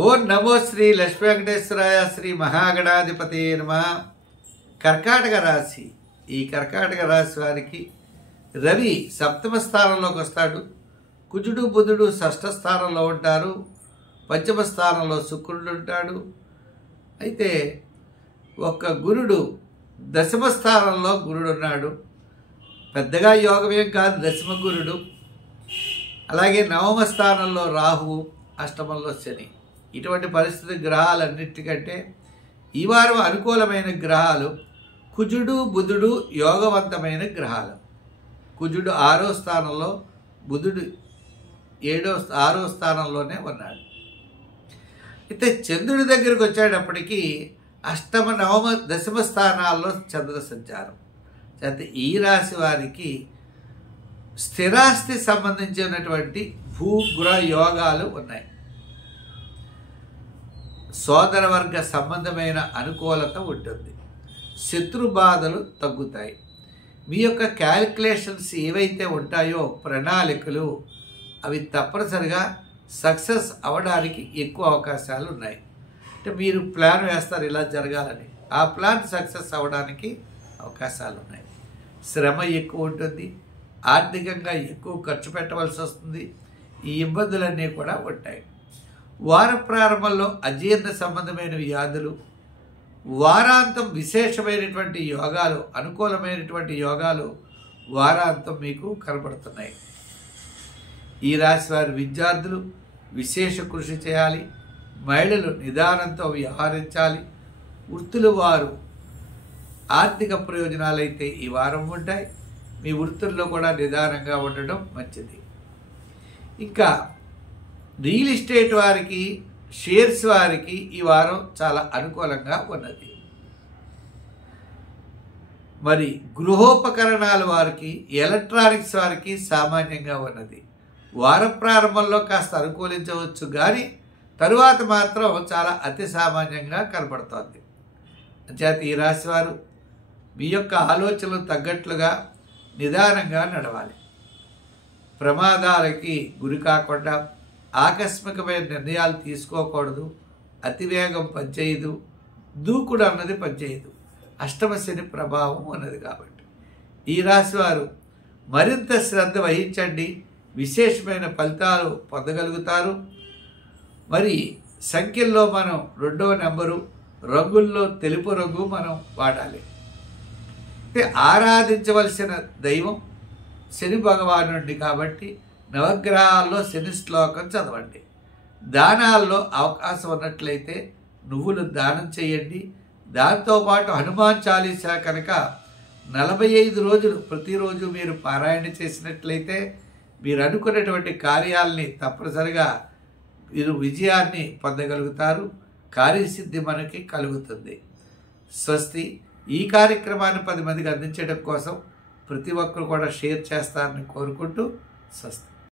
ఓం నమో శ్రీ లక్ష్మీ వెంకటేశ్వరాయ శ్రీ మహాగణాధిపతి నమః. కర్కాటక రాశి. ఈ కర్కాటక రాశి వారికి రవి సప్తమ స్థానంలోకి వస్తాడు. కుజుడు బుధుడు షష్ఠ స్థానంలో ఉంటారు. పంచమ స్థానంలో శుక్రుడు ఉంటాడు. అయితే ఒక గురుడు దశమ స్థానంలో గురుడు ఉన్నాడు. పెద్దగా యోగమేం కాదు దశమ గురుడు. అలాగే నవమ స్థానంలో రాహువు, అష్టమంలో శని. ఇటువంటి పరిస్థితి గ్రహాలన్నిటికంటే ఈ వారం అనుకూలమైన గ్రహాలు కుజుడు బుధుడు యోగవంతమైన గ్రహాలు. కుజుడు 6వ స్థానంలో, బుధుడు 6వ స్థానంలోనే ఉన్నాడు. అయితే చంద్రుడి దగ్గరికి వచ్చేటప్పటికీ అష్టమ నవమ దశమ స్థానాల్లో చంద్ర సంచారం. అయితే ఈ రాశి వారికి స్థిరాస్తి సంబంధించినటువంటి భూగ్రహ యోగాలు ఉన్నాయి. సోదరవర్గ సంబంధమైన అనుకూలత ఉంటుంది. శత్రు బాధలు తగ్గుతాయి. మీ యొక్క క్యాలిక్యులేషన్స్ ఏవైతే ఉంటాయో ప్రణాళికలు, అవి తప్పనిసరిగా సక్సెస్ అవ్వడానికి ఎక్కువ అవకాశాలు ఉన్నాయి. అంటే మీరు ప్లాన్ వేస్తారు ఇలా జరగాలని, ఆ ప్లాన్ సక్సెస్ అవ్వడానికి అవకాశాలు ఉన్నాయి. శ్రమ ఎక్కువ ఉంటుంది. ఆర్థికంగా ఎక్కువ ఖర్చు పెట్టవలసి వస్తుంది. ఈ ఇబ్బందులన్నీ కూడా ఉంటాయి. వార ప్రారంభంలో అజీర్ణ సంబంధమైన వ్యాధులు, వారాంతం విశేషమైనటువంటి యోగాలు, అనుకూలమైనటువంటి యోగాలు వారాంతం మీకు కనబడుతున్నాయి. ఈ రాశి వారి విద్యార్థులు విశేష కృషి చేయాలి. మహిళలు నిదానంతో వ్యవహరించాలి. వృత్తులు వారు ఆర్థిక ప్రయోజనాలైతే ఈ వారం ఉంటాయి. మీ వృత్తుల్లో కూడా నిదానంగా ఉండడం మంచిది. ఇంకా రియల్ ఎస్టేట్ వారికి, షేర్స్ వారికి ఈ వారం చాలా అనుకూలంగా ఉన్నది. మరి గృహోపకరణాల వారికి, ఎలక్ట్రానిక్స్ వారికి సామాన్యంగా ఉన్నది. వార ప్రారంభంలో కాస్త అనుకూలించవచ్చు, కానీ తరువాత మాత్రం చాలా అతి సామాన్యంగా కనపడుతోంది. అంచేత ఈ రాశి వారు మీ యొక్క ఆలోచనలు తగ్గట్లుగా నిదానంగా నడవాలి. ప్రమాదాలకి గురి కాకుండా ఆకస్మికమైన నిర్ణయాలు తీసుకోకూడదు. అతివేగం పనిచేయదు. దూకుడు అన్నది పనిచేయదు. అష్టమ శని ప్రభావం ఉన్నది కాబట్టి ఈ రాశి వారు మరింత శ్రద్ధ వహించండి. విశేషమైన ఫలితాలు పొందగలుగుతారు. మరి సంఖ్యల్లో మనం 2వ నెంబరు, రంగుల్లో తెలుపు రంగు మనం వాడాలి. అంటే ఆరాధించవలసిన దైవం శని భగవానుడి కాబట్టి నవగ్రహాల్లో శని శ్లోకం చదవండి. దానాల్లో అవకాశం ఉన్నట్లయితే నువ్వులు దానం చేయండి. దాంతోపాటు హనుమాన్ చాలీసా కనుక 45 రోజులు ప్రతిరోజు మీరు పారాయణ చేసినట్లయితే మీరు అనుకున్నటువంటి కార్యాలని తప్పనిసరిగా మీరు విజయాన్ని పొందగలుగుతారు. కార్యసిద్ధి మనకి కలుగుతుంది. స్వస్తి. ఈ కార్యక్రమాన్ని 10 మందికి అందించడం కోసం ప్రతి ఒక్కరు కూడా షేర్ చేస్తారని కోరుకుంటూ స్వస్తి.